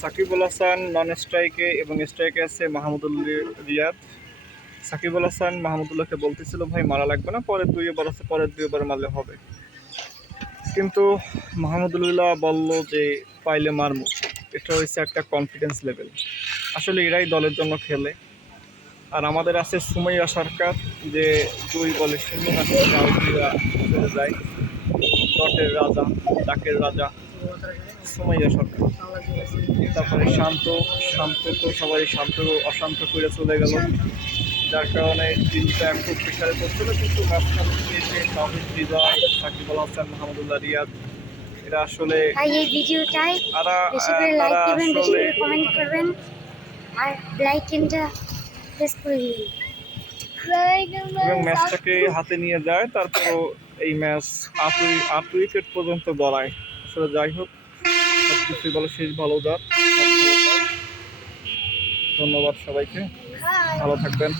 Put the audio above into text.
সাকিবুল হাসান নন স্ট্রাইকে এবং স্ট্রাইকে আছে মাহমুদুল রিয়াদ। সাকিবুল হাসান মাহমুদুল্লাহকে বলতেছিল, ভাই, মারা লাগবে না, পরের দুই ওভার আছে, পরের দুই ওভার মারলে হবে। কিন্তু মাহমুদুল্লাহ বলল যে, পাইলে মারমু। এটা হচ্ছে একটা কনফিডেন্স লেভেল আসলে এরাই দলের জন্য খেলে। আর আমাদের আছে সুমাইয়া সরকার, যে দুই বলে শূন্য রাখতে যায়। ডটের রাজা ডাকের রাজা সুমাইয়া সরকার। তারপরে শান্ত শান্ত তো সবাই শান্ত অশান্ত করে চলে গেল। যার কারণে টিমটা খুব প্রেশারে পড়ছিল কিন্তু মাঝখানে এসে তাহিদ হৃদয় সাকিবুল হাসান মাহমুদুল্লাহ রিয়াদ এরা আসলে এই ভিডিওটাই তারা বেশি করে তারা লাইক দিবেন বেশি আসলে করে কমেন্ট করবেন। আর লাইক কিনটা প্রেস করে দিবেন। এবং ম্যাচটাকে হাতে নিয়ে যায় তারপরও এই ম্যাচ আটই আট উইকেট পর্যন্ত গড়ায়। আসলে যাই হোক সব কিছুই বলো শেষ ভালো যাক ভালো যাক। ধন্যবাদ সবাইকে। ভালো থাকবেন।